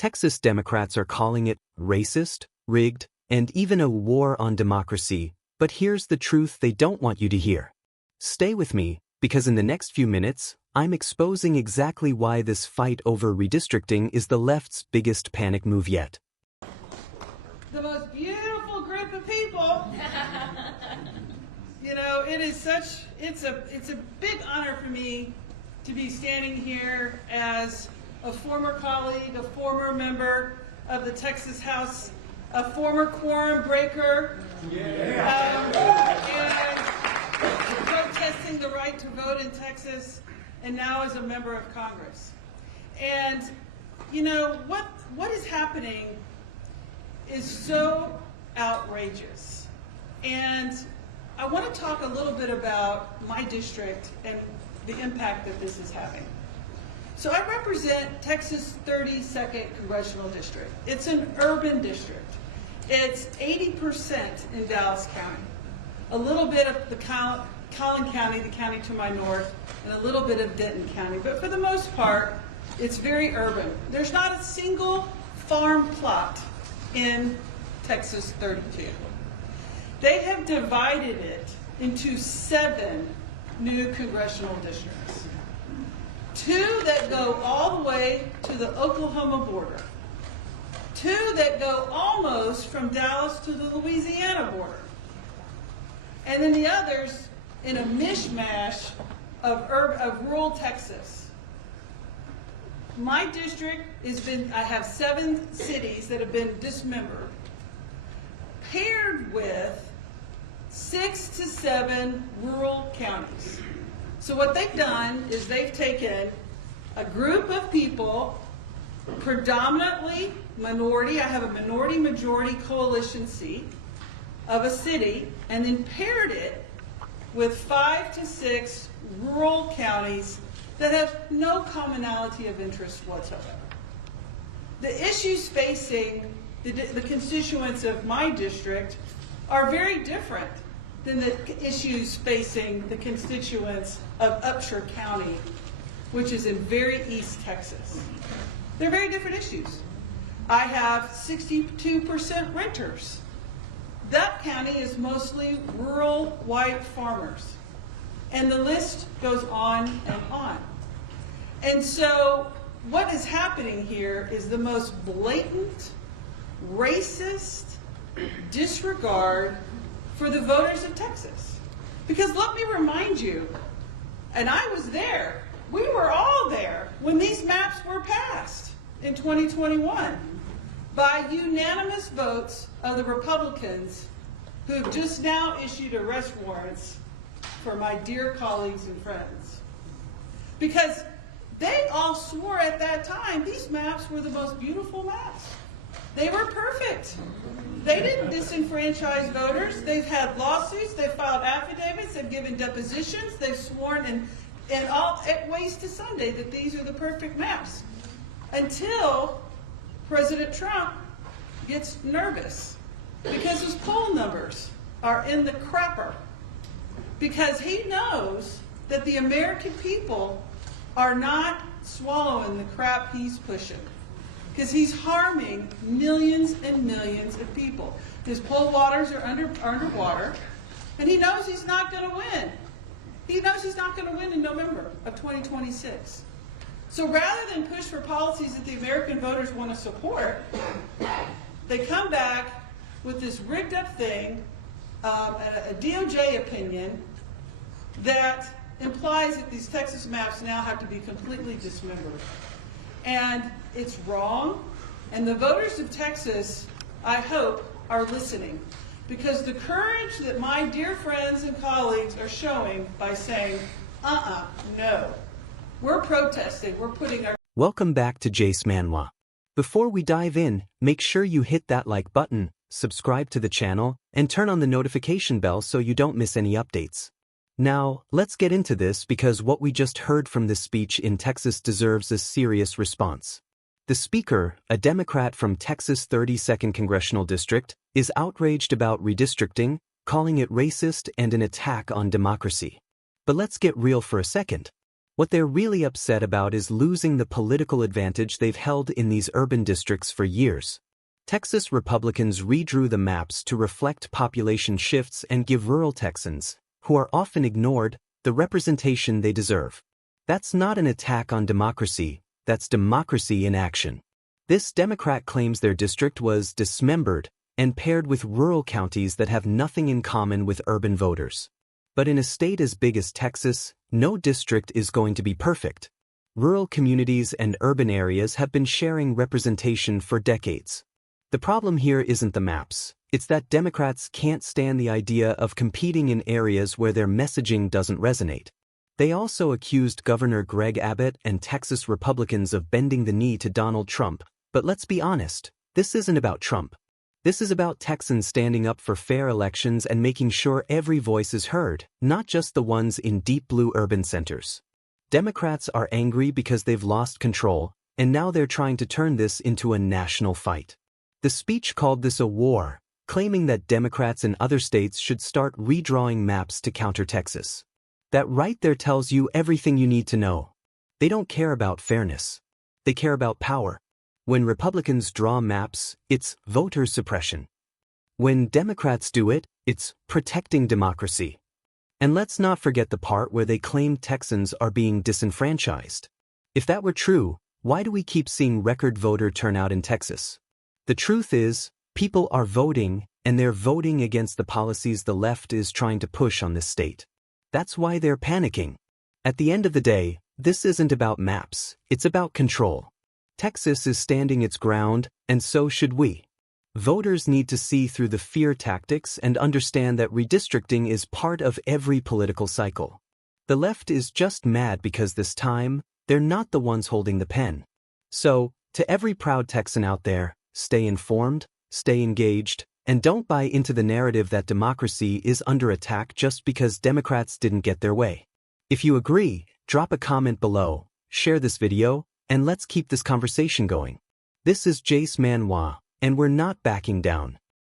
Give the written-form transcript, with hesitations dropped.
Texas Democrats are calling it racist, rigged, and even a war on democracy, but here's the truth they don't want you to hear. Stay with me, because in the next few minutes, I'm exposing exactly why this fight over redistricting is the left's biggest panic move yet. The most beautiful group of people. You know, it's a big honor for me to be standing here as a former colleague, a former member of the Texas House, a former quorum breaker, and protesting the right to vote in Texas, and now as a member of Congress. And you know, what is happening is so outrageous. And I want to talk a little bit about my district and the impact that this is having. So I represent Texas 32nd Congressional District. It's an urban district. It's 80% in Dallas County, a little bit of the Collin County, the county to my north, and a little bit of Denton County. But for the most part, it's very urban. There's not a single farm plot in Texas 32. They have divided it into 7 new congressional districts. 2 that go all the way to the Oklahoma border. 2 that go almost from Dallas to the Louisiana border. And then the others in a mishmash of rural Texas. My district I have 7 cities that have been dismembered, paired with 6 to 7 rural counties. So what they've done is they've taken a group of people, predominantly minority, I have a minority-majority coalition seat of a city, and then paired it with 5 to 6 rural counties that have no commonality of interest whatsoever. The issues facing the constituents of my district are very different than the issues facing the constituents of Upshur County, which is in very East Texas. They're very different issues. I have 62% renters. That county is mostly rural white farmers. And the list goes on and on. And so what is happening here is the most blatant, racist disregard for the voters of Texas. Because let me remind you, and I was there, we were all there when these maps were passed in 2021 by unanimous votes of the Republicans who have just now issued arrest warrants for my dear colleagues and friends. Because they all swore at that time these maps were the most beautiful maps. They were perfect. They didn't disenfranchise voters. They've had lawsuits, they've filed affidavits, they've given depositions, they've sworn in all ways to Sunday that these are the perfect maps. Until President Trump gets nervous because his poll numbers are in the crapper. Because he knows that the American people are not swallowing the crap he's pushing. Because he's harming millions and millions of people. His poll waters are underwater, and he knows he's not going to win. He knows he's not going to win in November of 2026. So rather than push for policies that the American voters want to support, they come back with this rigged up thing, a DOJ opinion that implies that these Texas maps now have to be completely dismembered. And it's wrong, and the voters of Texas, I hope, are listening. Because the courage that my dear friends and colleagues are showing by saying, no, we're protesting, we're putting our... Welcome back to Jace Manhwa. Before we dive in, make sure you hit that like button, subscribe to the channel, and turn on the notification bell so you don't miss any updates. Now, let's get into this because what we just heard from this speech in Texas deserves a serious response. The speaker, a Democrat from Texas' 32nd Congressional District, is outraged about redistricting, calling it racist and an attack on democracy. But let's get real for a second. What they're really upset about is losing the political advantage they've held in these urban districts for years. Texas Republicans redrew the maps to reflect population shifts and give rural Texans, who are often ignored, the representation they deserve. That's not an attack on democracy, that's democracy in action. This Democrat claims their district was dismembered and paired with rural counties that have nothing in common with urban voters. But in a state as big as Texas, no district is going to be perfect. Rural communities and urban areas have been sharing representation for decades. The problem here isn't the maps, it's that Democrats can't stand the idea of competing in areas where their messaging doesn't resonate. They also accused Governor Greg Abbott and Texas Republicans of bending the knee to Donald Trump, but let's be honest, this isn't about Trump. This is about Texans standing up for fair elections and making sure every voice is heard, not just the ones in deep blue urban centers. Democrats are angry because they've lost control, and now they're trying to turn this into a national fight. The speech called this a war, claiming that Democrats in other states should start redrawing maps to counter Texas. That right there tells you everything you need to know. They don't care about fairness. They care about power. When Republicans draw maps, it's voter suppression. When Democrats do it, it's protecting democracy. And let's not forget the part where they claim Texans are being disenfranchised. If that were true, why do we keep seeing record voter turnout in Texas? The truth is, people are voting, and they're voting against the policies the left is trying to push on this state. That's why they're panicking. At the end of the day, this isn't about maps, it's about control. Texas is standing its ground, and so should we. Voters need to see through the fear tactics and understand that redistricting is part of every political cycle. The left is just mad because this time, they're not the ones holding the pen. So, to every proud Texan out there, stay informed, stay engaged, and don't buy into the narrative that democracy is under attack just because Democrats didn't get their way. If you agree, drop a comment below, share this video, and let's keep this conversation going. This is Jace Manhwa, and we're not backing down.